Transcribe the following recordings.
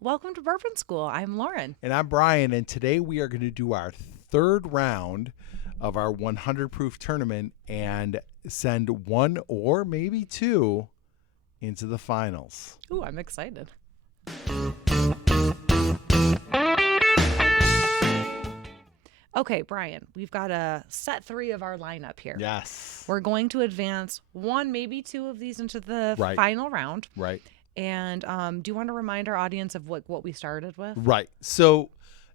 Welcome to Bourbon School. I'm Lauren. And I'm Brian, and today we are going to do our third round of our 100 proof tournament and send one or maybe two into the finals. Ooh, I'm excited. Okay, Brian, we've got a set 3 of our lineup here. Yes. We're going to advance one, maybe two of these into the final round. Right. And do you want to remind our audience of what we started with? Right. So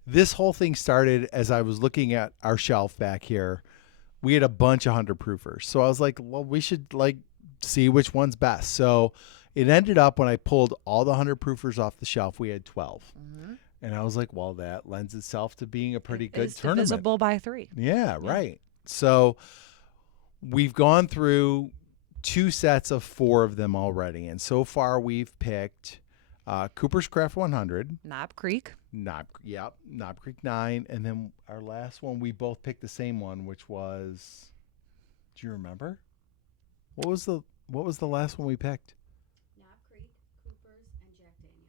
this whole thing started as I was looking at our shelf back here. We had a bunch of 100 proofers. So I was like, well, we should see which one's best. So it ended up when I pulled all the 100 proofers off the shelf, we had 12. Mm-hmm. And I was like, well, that lends itself to being a pretty good tournament. It's divisible by 3. Yeah, right. So we've gone through 2 sets of 4 of them already. And so far we've picked Cooper's Craft 100. Knob Creek. Knob Creek 9. And then our last one, we both picked the same one, which was, do you remember? What was the last one we picked?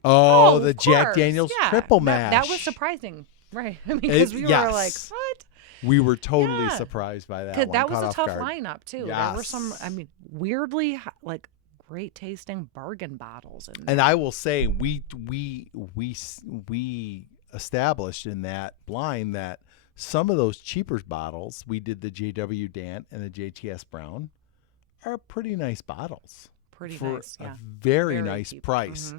Oh, the Jack Daniels triple mash. That was surprising, right? I mean, because we were like, what? We were totally surprised by that one. That was a tough lineup, too. Yes. There were some, weirdly, great-tasting bargain bottles. And I will say, we established in that blind that some of those cheaper bottles, we did the JW Dant and the JTS Brown, are pretty nice bottles. Pretty nice, yeah. A very nice cheap price. Mm-hmm.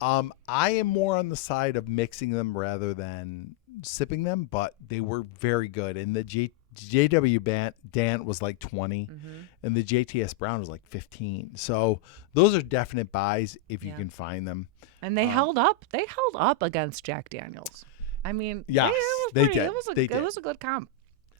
I am more on the side of mixing them rather than sipping them, but they were very good. And the JW Dant was like 20, and the JTS Brown was like 15. So those are definite buys if you can find them. And they held up. They held up against Jack Daniels. I mean, yes, they did. It was a good comp,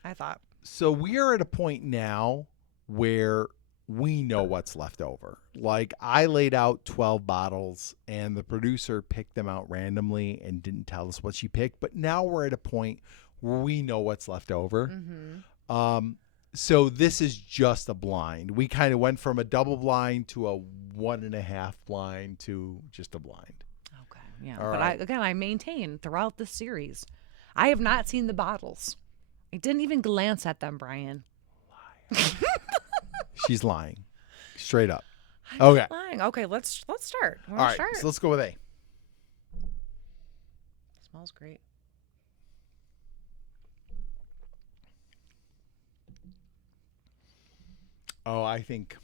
I thought. So we are at a point now where we know what's left over. Like, I laid out 12 bottles and the producer picked them out randomly and didn't tell us what she picked. But now we're at a point where we know what's left over. Mm-hmm. So this is just a blind. We kind of went from a double blind to a 1.5 blind to just a blind. Okay. Yeah. All right. I maintain throughout the series, I have not seen the bottles. I didn't even glance at them, Brian. She's lying. Straight up. I'm not lying. Okay, let's start. All right, so let's go with A. Smells great. Oh, I think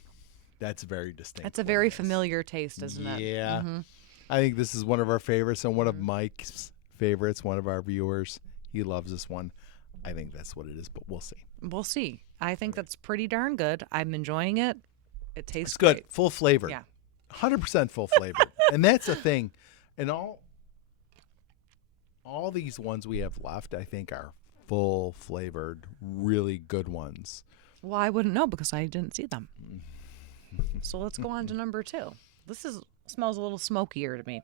that's very distinct. That's a very familiar taste, isn't it? Yeah. Mm-hmm. I think this is one of our favorites and one of Mike's favorites, one of our viewers. He loves this one. I think that's what it is, but we'll see. We'll see. I think that's pretty darn good. I'm enjoying it. It tastes good. Great. Full flavored. Yeah. 100% full flavored. And that's the thing. And all these ones we have left, I think, are full flavored, really good ones. Well, I wouldn't know because I didn't see them. So let's go on to number 2. This smells a little smokier to me.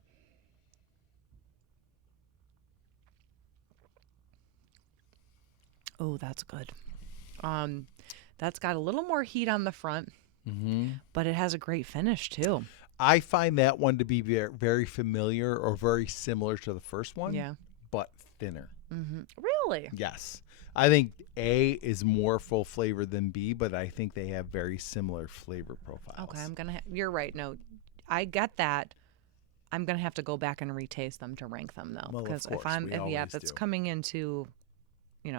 Oh, that's good. That's got a little more heat on the front, but it has a great finish too. I find that one to be very, very familiar or very similar to the first one, but thinner. Mm-hmm. Really? Yes. I think A is more full flavor than B, but I think they have very similar flavor profiles. Okay, you're right. No, I get that. I'm gonna have to go back and retaste them to rank them though, because if it's coming into,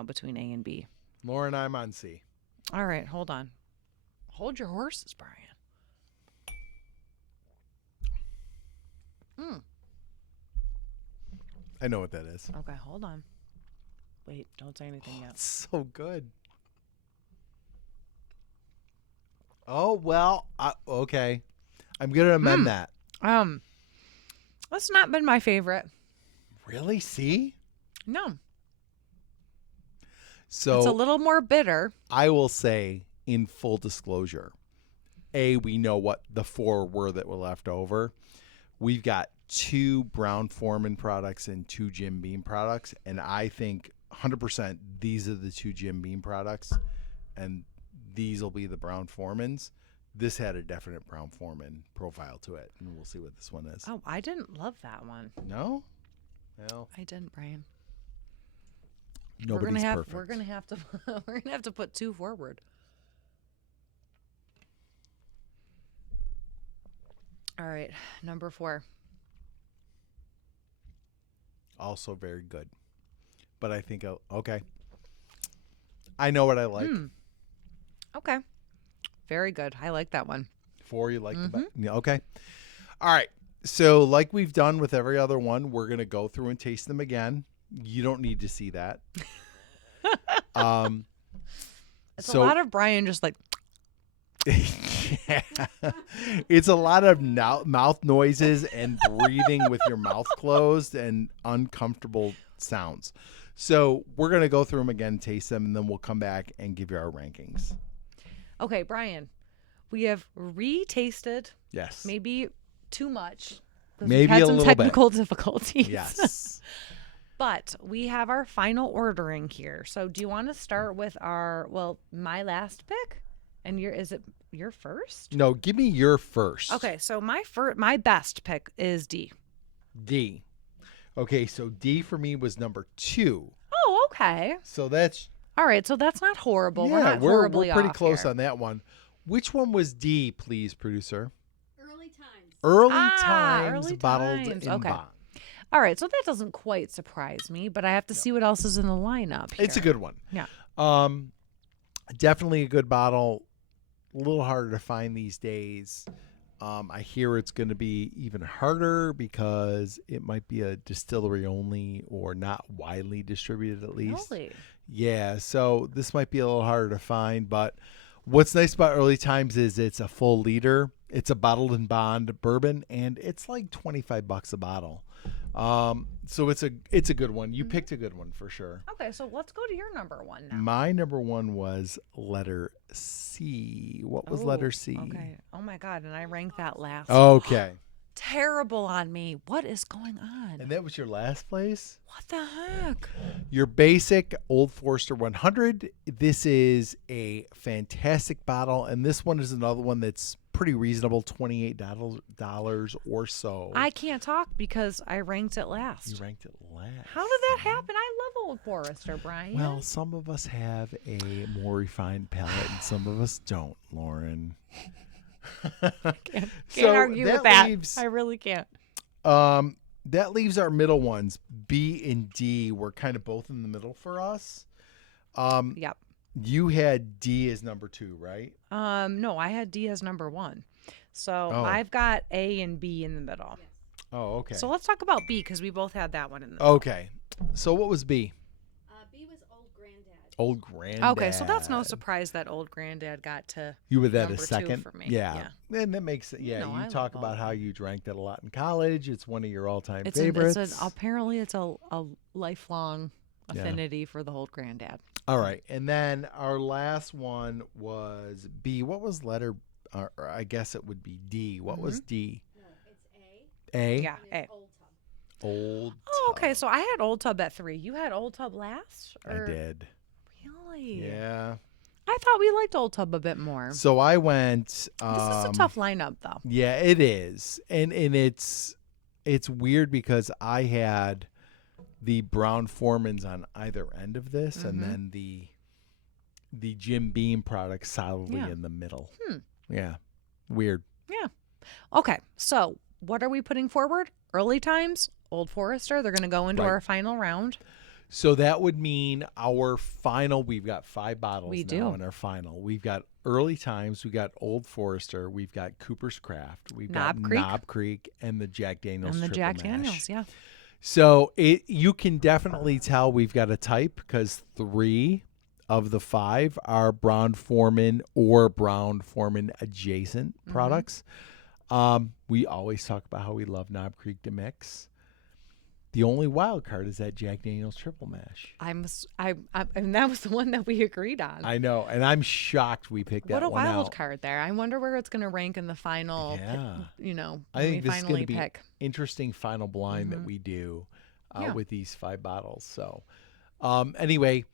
between A and B. Lauren, I'm on C. All right, hold on. Hold your horses, Brian. I know what that is. Okay, hold on. Wait, don't say anything yet. It's so good. Oh, well, okay. I'm going to amend that. That's not been my favorite. Really? C? No. So it's a little more bitter. I will say, in full disclosure, A, we know what the 4 were that were left over. We've got 2 Brown-Forman products and 2 Jim Beam products, and I think 100% these are the 2 Jim Beam products, and these will be the Brown-Formans. This had a definite Brown-Forman profile to it, and we'll see what this one is. Oh, I didn't love that one. No? Well, I didn't, Brian. Nobody's perfect. We're gonna have to put 2 forward. All right, number 4. Also very good, but I think okay. I know what I like. Okay, very good. I like that one. 4, you like the best? Yeah, okay. All right. So, like we've done with every other one, we're gonna go through and taste them again. You don't need to see that. It's a lot of Brian just like. Yeah. It's a lot of mouth noises and breathing with your mouth closed and uncomfortable sounds. So we're going to go through them again, taste them, and then we'll come back and give you our rankings. Okay, Brian, we have retasted. Yes. Maybe too much. Maybe we've had a some little technical difficulties. Yes. But we have our final ordering here. So do you want to start with my last pick? And is it your first? No, give me your first. Okay, so my best pick is D. D. Okay, so D for me was number 2. Oh, okay. So that's all right. So that's not horrible. Yeah, we're not horribly we're pretty off close here. on that one. Which one was D, please, producer? Early Times. Early bottled in okay. bond. All right, so that doesn't quite surprise me, but I have to see what else is in the lineup here. It's a good one. Yeah. Definitely a good bottle. A little harder to find these days. I hear it's going to be even harder because it might be a distillery only or not widely distributed at least. Really? Yeah, so this might be a little harder to find, but what's nice about Early Times is it's a full liter. It's a bottled in bond bourbon, and it's like $25 a bottle. So it's a good one. You picked a good one for sure. Okay, so let's go to your number 1 now. My number 1 was letter C. What was letter C? Okay. Oh my God, and I ranked that last. Okay. Terrible on me. What is going on? And that was your last place? What the heck? Your basic Old Forester 100. This is a fantastic bottle, and this one is another one that's pretty reasonable, $28 or so. I can't talk because I ranked it last. You ranked it last. How did that happen? I love Old Forester, Brian. Well, some of us have a more refined palate, and some of us don't, Lauren. Can't argue with that. I really can't. That leaves our middle ones. B and D were kind of both in the middle for us. Yep. You had D as number 2, right? No, I had D as number 1. So I've got A and B in the middle. Yes. Oh, okay. So let's talk about B because we both had that one in the middle. Okay. So what was B? B was Old Granddad. Old Granddad. Okay, so that's no surprise that Old Granddad got to you with that number a second 2 for me. Yeah. And that makes it. Yeah, I you talk love about how you drank that a lot in college. It's one of your all-time It's favorites. apparently it's a lifelong affinity for the Old Granddad. All right, and then our last one was B. What was letter? Or I guess it would be D. What was D? No, it's A. Yeah, And A. it's Old Tub. Old. Oh, okay. So I had Old Tub at 3. You had Old Tub last? I did. Really? Yeah. I thought we liked Old Tub a bit more. So I went. This is a tough lineup, though. Yeah, it is, and it's weird because I had the Brown-Formans on either end of this, and then the Jim Beam product solidly in the middle. Yeah, weird. Yeah. Okay, so what are we putting forward? Early Times, Old Forester. They're going to go into our final round. So that would mean our final. We've got 5 bottles We now do. in our final. We've got Early Times. We've got Old Forester. We've got Cooper's Craft. We've got Knob Creek and the Jack Daniel's. And the Triple Jack Mash. Daniels, yeah. So you can definitely tell we've got a type because 3 of the 5 are Brown-Forman or Brown-Forman adjacent products. We always talk about how we love Knob Creek to mix. The only wild card is that Jack Daniel's Triple Mash. And that was the one that we agreed on. I know, and I'm shocked we picked that one out. What a wild card there. I wonder where it's going to rank in the final, I think this is going to be pick. Interesting final blind that we do with these 5 bottles. So anyway,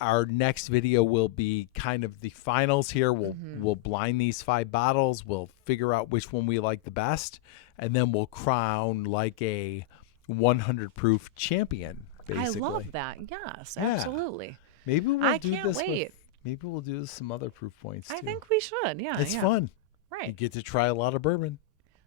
our next video will be kind of the finals here. We'll blind these 5 bottles. We'll figure out which one we like the best, and then we'll crown like a 100 proof champion, basically. I love that. Yes, absolutely. Maybe we'll I do can't this wait. Maybe we'll do some other proof points too. I think we should. Yeah. It's fun. Right. You get to try a lot of bourbon.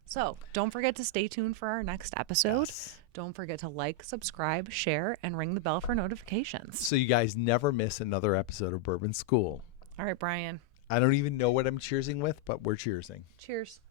So don't forget to stay tuned for our next episode. Yes. Don't forget to like, subscribe, share, and ring the bell for notifications. So you guys never miss another episode of Bourbon School. All right, Brian. I don't even know what I'm cheersing with, but we're cheersing. Cheers.